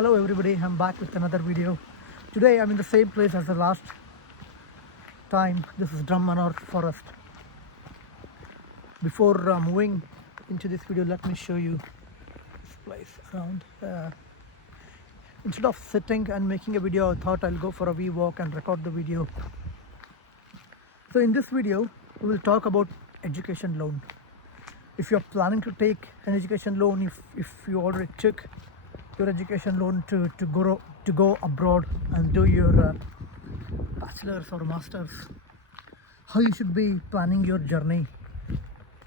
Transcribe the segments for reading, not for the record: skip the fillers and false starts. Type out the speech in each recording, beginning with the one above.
Hello everybody, I'm back with another video. Today I'm in the same place as the last time. This is Drummanor Forest. Before moving into this video, let me show you this place around. Instead of sitting and making a video, I thought I'll go for a wee walk and record the video. So in this video, we will talk about education loan. If you're planning to take an education loan, if you already took your education loan to go abroad and do your bachelor's or master's, how you should be planning your journey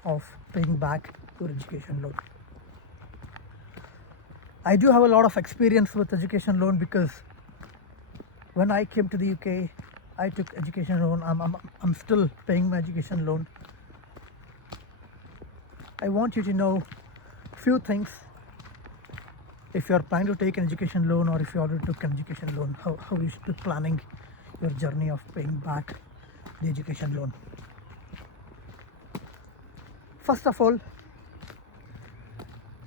of paying back your education loan. I do have a lot of experience with education loan because when I came to the UK, I took education loan. I'm still paying my education loan. I want you to know a few things if you are planning to take an education loan or if you already took an education loan, how you should be planning your journey of paying back the education loan. First of all,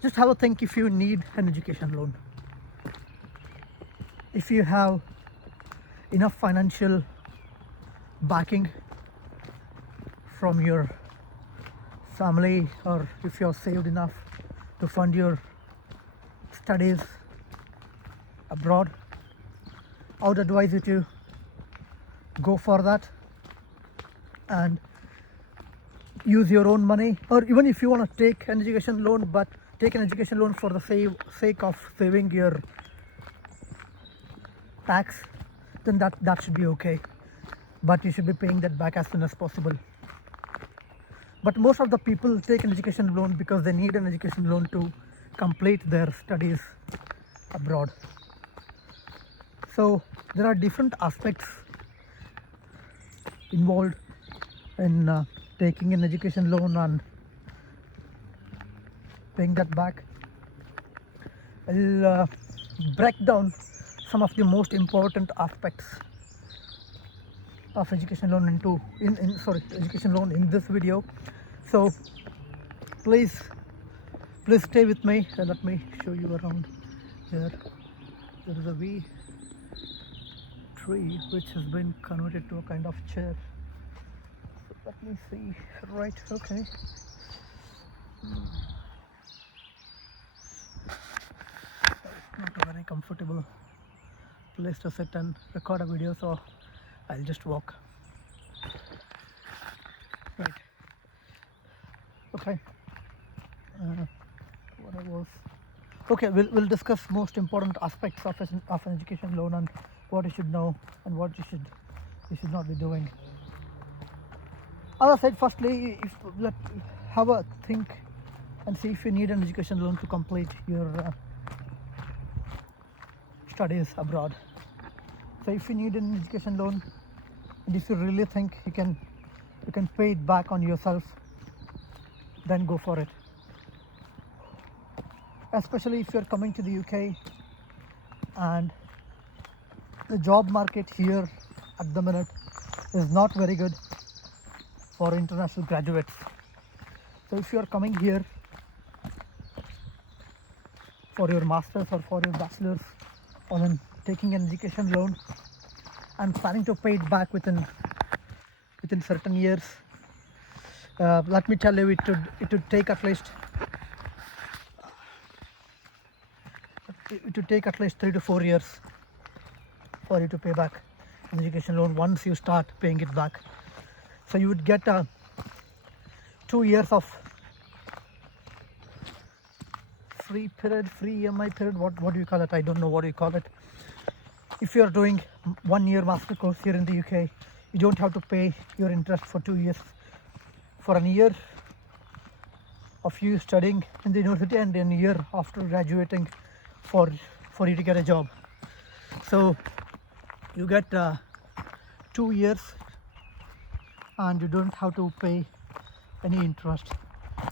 just have a think if you need an education loan. If you have enough financial backing from your family, or if you have saved enough to fund your studies abroad, I would advise you to go for that and use your own money. Or even if you want to take an education loan, but take an education loan for the sake of saving your tax, then that should be okay, but you should be paying that back as soon as possible. But most of the people take an education loan because they need an education loan to complete their studies abroad. So there are different aspects involved in taking an education loan and paying that back. I'll break down some of the most important aspects of education loan education loan in this video. So please stay with me and let me show you around here. There is a wee tree which has been converted to a kind of chair. So let me see. Right, okay. It's not a very comfortable place to sit and record a video, so I'll just walk. Right. Okay. We'll discuss most important aspects of an education loan and what you should know and what you should not be doing. As I said, firstly, let's have a think and see if you need an education loan to complete your studies abroad. So if you need an education loan, and if you really think you can pay it back on yourself, then go for it. Especially if you're coming to the UK and the job market here at the minute is not very good for international graduates. So if you're coming here for your master's or for your bachelor's, or then taking an education loan and planning to pay it back within certain years, let me tell you, it would take at least 3 to 4 years for you to pay back an education loan once you start paying it back. So you would get 2 years of free EMI period. What do you call it? I don't know what you call it. If you are doing 1 year master course here in the UK, you don't have to pay your interest for 2 years. For a year of you studying in the university and then a year after graduating for you to get a job. So you get 2 years and you don't have to pay any interest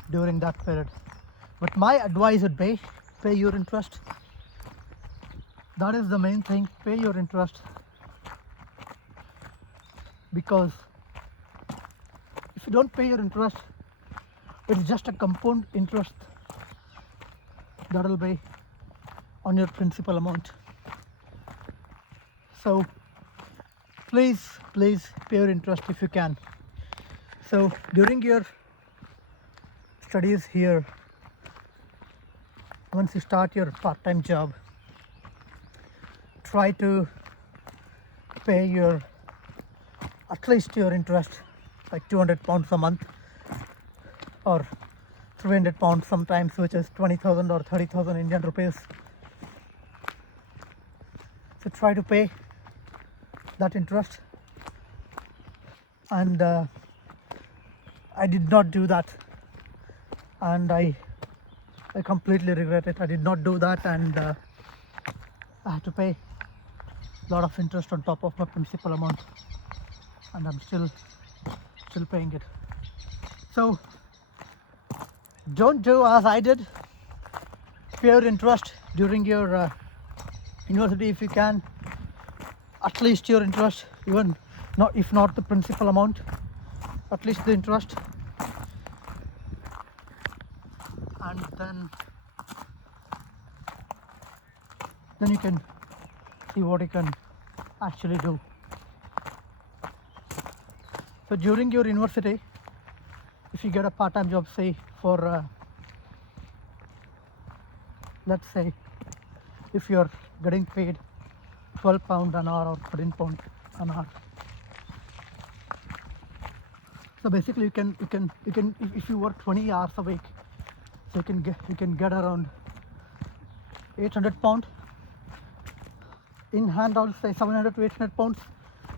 during that period. But my advice would be pay your interest. That is the main thing, pay your interest, because if you don't pay your interest, it's just a compound interest that will be on your principal amount. So please pay your interest if you can. So during your studies here, once you start your part-time job, try to pay your at least your interest, like £200 a month or £300 sometimes, which is 20,000 or 30,000 Indian rupees. So try to pay that interest. And I did not do that, and I completely regret it. I did not do that, and I had to pay a lot of interest on top of my principal amount, and I'm still paying it. So don't do as I did. Pay your interest during your university if you can. At least your interest, even not if not the principal amount, at least the interest, and then you can see what you can actually do. So during your university, if you get a part-time job, say for let's say if you're getting paid £12 an hour or £13 an hour, so basically you can if you work 20 hours a week, so you can get around £800 in hand. I'll say 700 to 800 pounds.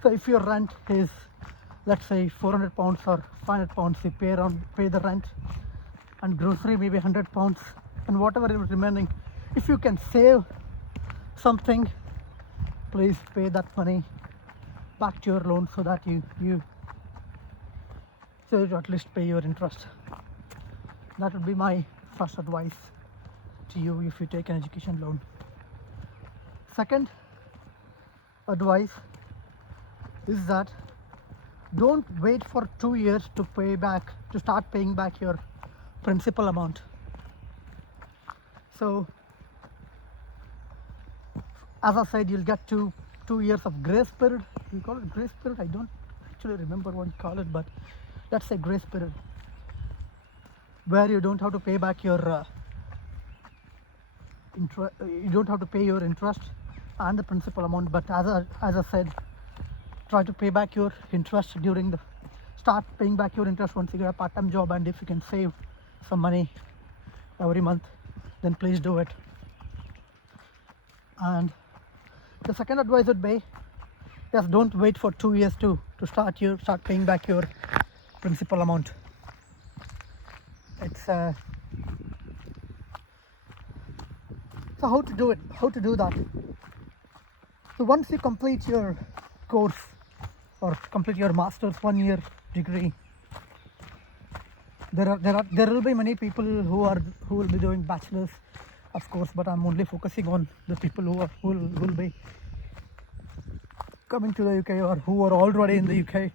So if your rent is, let's say, £400 or £500, you pay the rent, and grocery maybe £100, and whatever is remaining, if you can save something, please pay that money back to your loan so that you at least pay your interest. That would be my first advice to you if you take an education loan. Second advice is that don't wait for 2 years to start paying back your principal amount. So as I said, you'll get 2 years of grace period. You call it grace period? I don't actually remember what you call it, but let's say grace period, where you don't have to pay back your you don't have to pay your interest and the principal amount. But as I said, try to pay back your interest start paying back your interest once you get a part-time job, and if you can save some money every month, then please do it. And the second advice would be, yes, don't wait for 2 years to start paying back your principal amount. It's so how to do that? So once you complete your course or complete your master's 1-year degree, there will be many people who will be doing bachelor's, of course, but I'm only focusing on the people who will be coming to the UK or who are already in the UK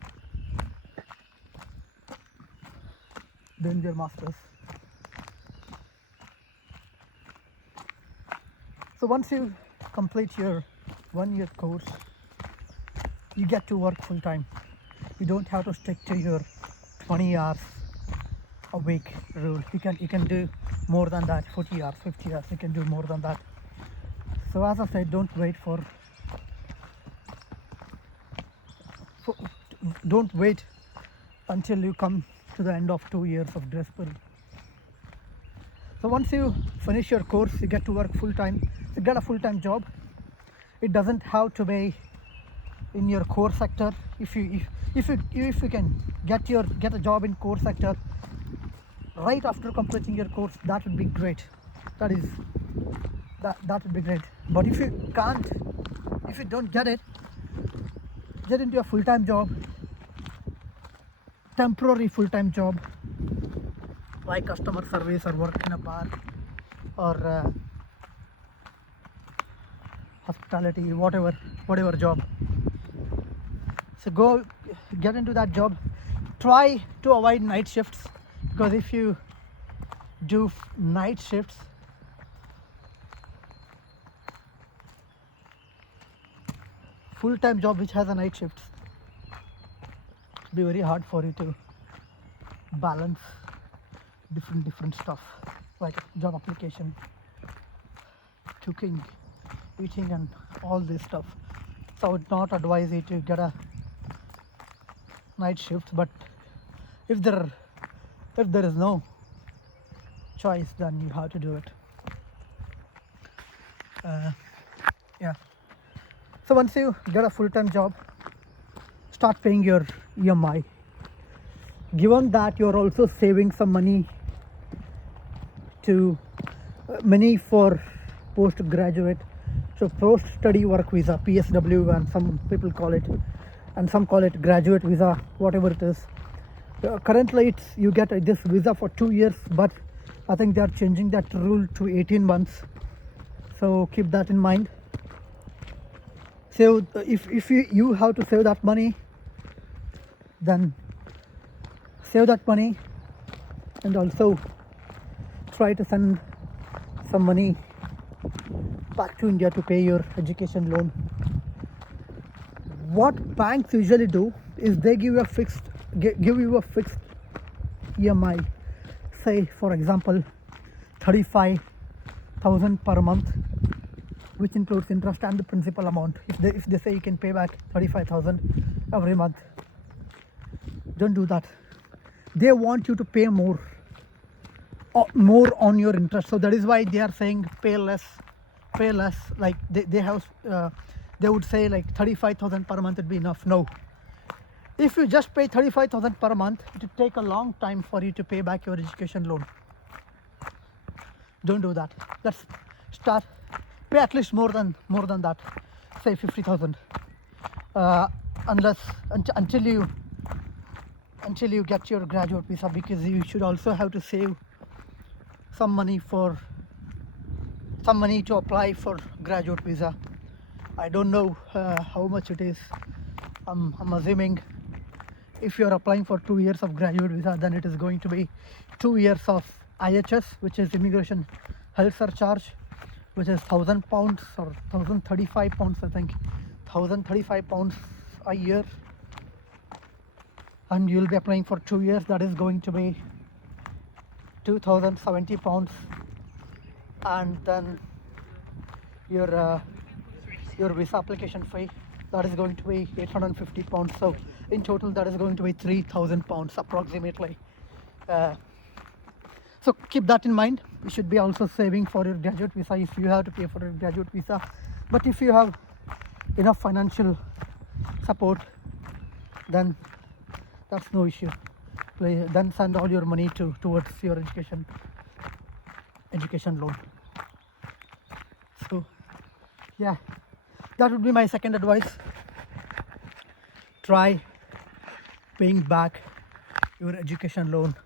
doing their masters. So once you complete your 1-year course, you get to work full time. You don't have to stick to your 20 hours a week rule. You can do more than that, 40 hours, 50 hours, you can do more than that. So as I said, don't wait until you come to the end of 2 years of grace period. So once you finish your course, you get to work full time. You get a full-time job. It doesn't have to be in your core sector. If you can get a job in core sector right after completing your course, that would be great. That would be great. But if you can't, if you don't get into a full-time job, temporary full-time job, like customer service or work in a bar or hospitality, whatever job. So go get into that job. Try to avoid night shifts, because if you do night shifts, full-time job which has a night shift, it'll be very hard for you to balance different stuff like job application, cooking, eating, and all this stuff. So I would not advise you to get a night shift, but if there is no choice, then you have to do it. Yeah. So once you get a full-time job, start paying your EMI. Given that you're also saving some money for postgraduate, so post-study work visa, PSW, and some people call it, and some call it graduate visa, whatever it is. Currently, you get this visa for 2 years, but I think they are changing that rule to 18 months. So keep that in mind. So if you have to save that money, then save that money, and also try to send some money back to India to pay your education loan. What banks usually do is they give you a fixed EMI. Say for example 35,000 per month, which includes interest and the principal amount. If they say you can pay back 35,000 every month, don't do that. They want you to pay more on your interest. So that is why they are saying pay less. Like they would say like 35,000 per month would be enough. No, if you just pay 35,000 per month, it will take a long time for you to pay back your education loan. Don't do that. Let's start pay at least more than that, say 50,000, until you get your graduate visa, because you should also have to save some money to apply for graduate visa. I don't know how much it is. I'm assuming if you're applying for 2 years of graduate visa, then it is going to be 2 years of IHS, which is immigration health surcharge, which is £1,000 or £1,035, I think, £1,035 a year, and you'll be applying for 2 years. That is going to be £2,070, and then your visa application fee, that is going to be £850. So in total, that is going to be £3,000 approximately. So keep that in mind. You should be also saving for your graduate visa if you have to pay for your graduate visa. But if you have enough financial support, then that's no issue. Then send all your money towards your education loan. So yeah, that would be my second advice. Try paying back your education loan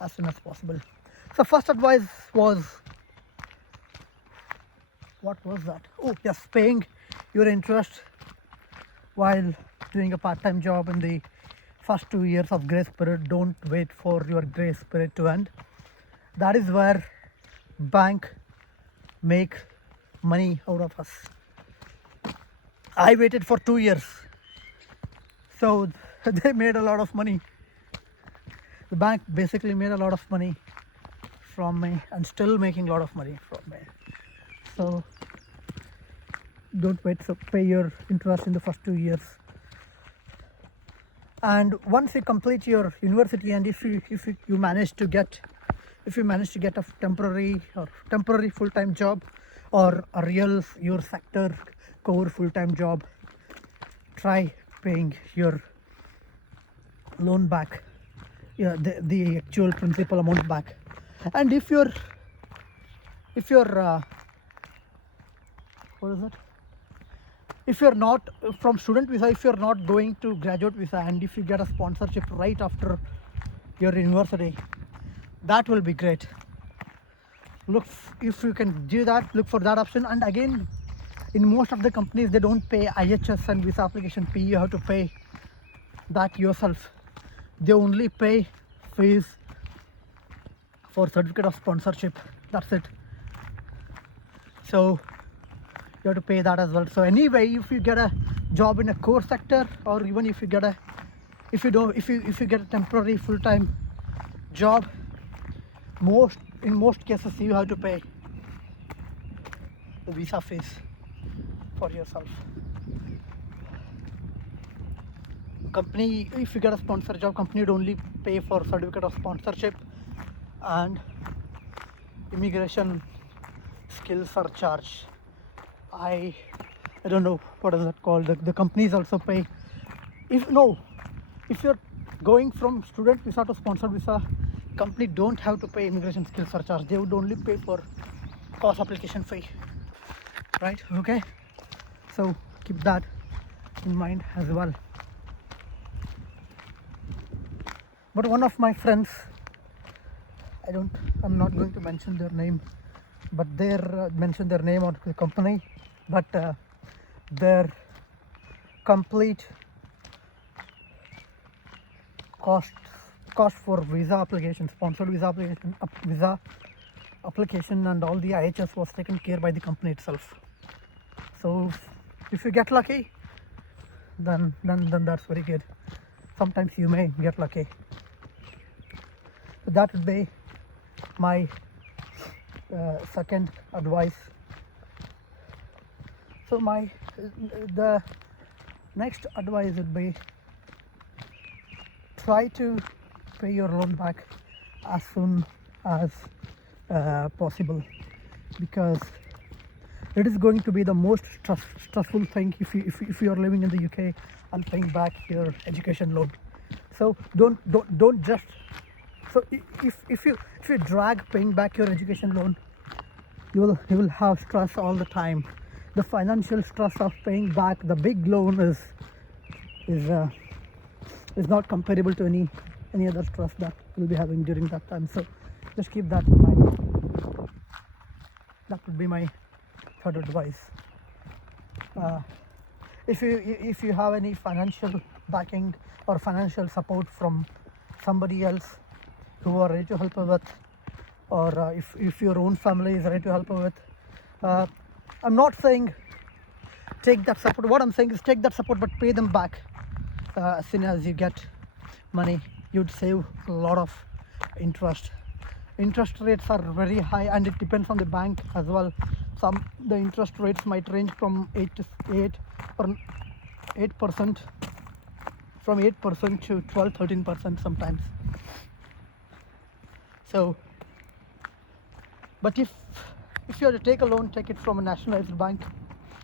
as soon as possible. So first advice was, what was that? Oh yes, paying your interest while doing a part-time job in the first 2 years of grace period. Don't wait for your grace period to end. That is where bank make money out of us. I waited for 2 years, so they made a lot of money. The bank basically made a lot of money from me, and still making a lot of money from me. So don't wait. So pay your interest in the first 2 years, and once you complete your university, and if you manage to get a temporary full-time job, or a real your sector core full-time job, try paying your loan back, the actual principal amount back. And if you're if you're not from student visa, if you're not going to graduate visa, and if you get a sponsorship right after your university, that will be great. If you can do that, look for that option. And again, in most of the companies, they don't pay IHS and visa application fee. You have to pay that yourself. They only pay fees for certificate of sponsorship. That's it. So you have to pay that as well. So anyway, if you get a job in a core sector, or even if you get a if you get a temporary full-time job, in most cases you have to pay the visa fees for yourself. Company, if you get a sponsor job, company would only pay for certificate of sponsorship and immigration skill surcharge. I don't know what is that called. The companies also pay. If you're going from student visa to sponsored visa, company don't have to pay immigration skill surcharge. They would only pay for course application fee, right? Okay, so keep that in mind as well. But one of my friends, I'm not going to mention their name, but mention their name or the company, but their complete cost for visa application, sponsored visa application and all the IHS was taken care by the company itself. So if you get lucky, then that's very good. Sometimes you may get lucky. So that would be my second advice. So the next advice would be, try to pay your loan back as soon as possible, because it is going to be the most stressful thing if you are living in the UK and paying back your education loan. So don't just, so if you drag paying back your education loan, you will have stress all the time. The financial stress of paying back the big loan is not comparable to any other stress that you'll be having during that time. So just keep that in mind. That would be my third advice. If you have any financial backing or financial support from somebody else who are ready to help you with, or if your own family is ready to help you with, I'm not saying take that support. What I'm saying is take that support but pay them back as soon as you get money. You'd save a lot of interest. Interest rates are very high, and it depends on the bank as well. The interest rates might range from 8% from 8% to 12-13% sometimes. So, but if you have to take a loan, take it from a nationalized bank.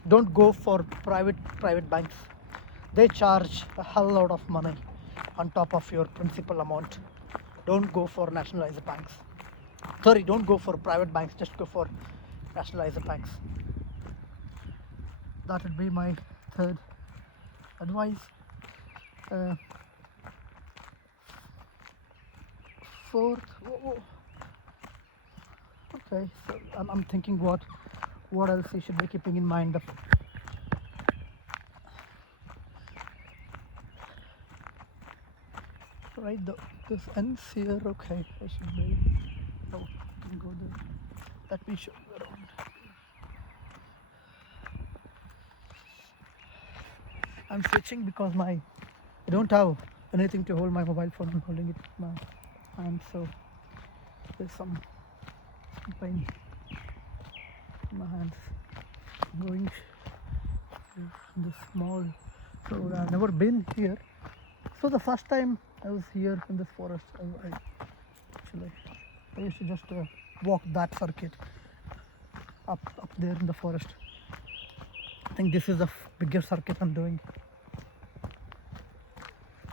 Don't go for private banks. They charge a hell lot of money on top of your principal amount. Don't go for nationalized banks. Sorry, don't go for private banks, just go for nationalized banks. That would be my third advice. Fourth, okay, so I'm thinking what else you should be keeping in mind. Right, this ends here. Okay, I should be. No, I can go there. Let me show you around. I'm switching because I don't have anything to hold my mobile phone. I'm holding it with my hand, so there's some pain in my hands. I'm going to the small road. I've never been here, so the first time I was here in this forest, I used to just walk that circuit up there in the forest. I think this is the bigger circuit I'm doing.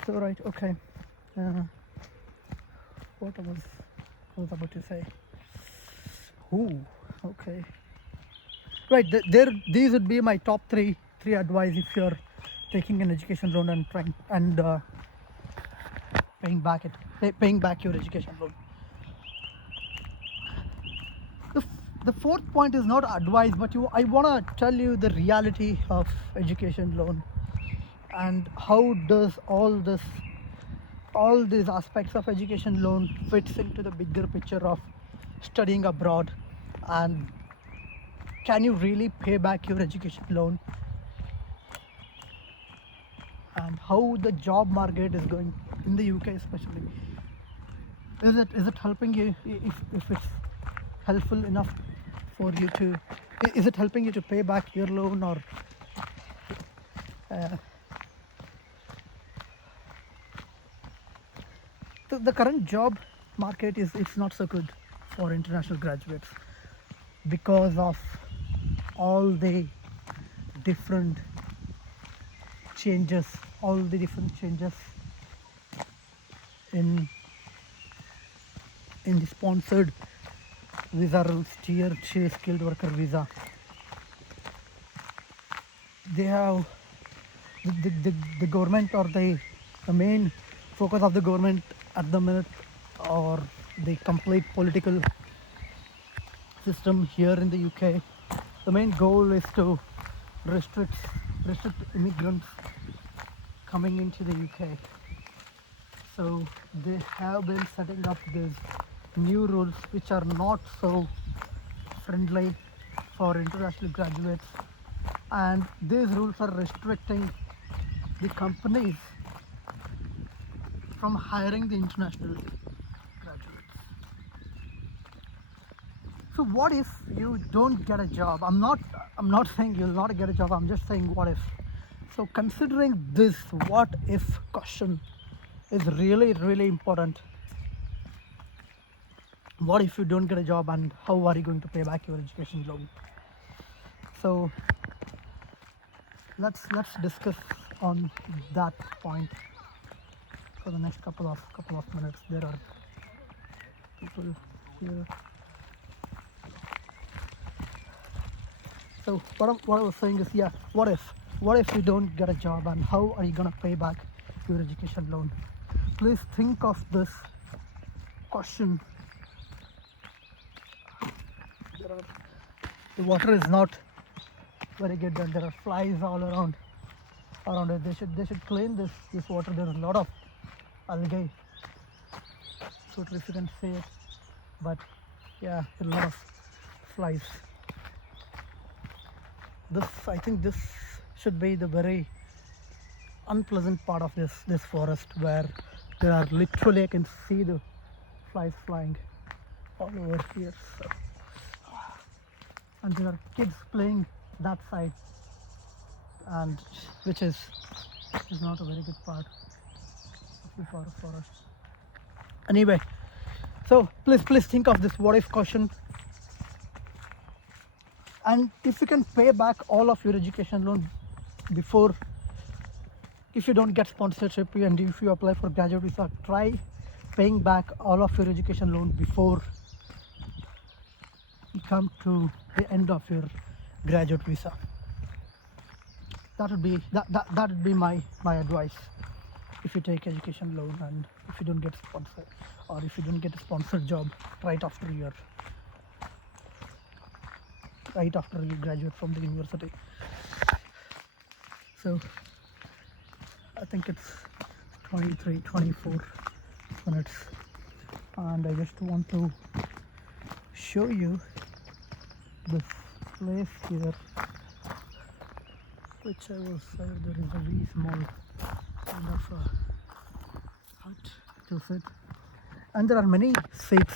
So right, okay. What I was about to say. Ooh, okay. Right, these would be my top three advice if you're taking an education loan and trying and paying back your education loan. The fourth point is not advice, but I want to tell you the reality of education loan and how does all these aspects of education loan fits into the bigger picture of studying abroad and can you really pay back your education loan, and how the job market is going in the UK especially. Is it helping you? If it's helpful enough for you to, is it helping you to pay back your loan, or the current job market is, it's not so good for international graduates because of all the different changes, in the sponsored visa rules, tier 3 skilled worker visa. They have the government, or the main focus of the government at the minute, or the complete political system here in the UK. The main goal is to restrict immigrants coming into the UK. So they have been setting up these new rules which are not so friendly for international graduates, and these rules are restricting the companies from hiring the international graduates. So what if you don't get a job? I'm not saying you'll not get a job, I'm just saying what if. So considering this what if question is really, really important. What if you don't get a job, and how are you going to pay back your education loan? So let's discuss on that point for the next couple of minutes. There are people here. So what I was saying is, yeah, what if you don't get a job, and how are you gonna pay back your education loan? Please think of this question. The water is not very good, and there are flies all around it. They should clean this water. There is a lot of algae. So if you can see it, but yeah, there are a lot of flies. I think this should be the very unpleasant part of this forest, where there are literally, I can see the flies flying all over here. So, and there are kids playing that side, and which is not a very good part of the forest. Anyway, so please think of this what if question. And if you can pay back all of your education loan before, if you don't get sponsorship and if you apply for graduate visa, try paying back all of your education loan before you come to the end of your graduate visa. That would be my advice. If you take education loan and if you don't get sponsored, or if you don't get a sponsored job right after you graduate from the university. So I think it's 24 minutes, and I just want to show you this place here, which I was there is a very small kind of a hut to sit, and there are many seats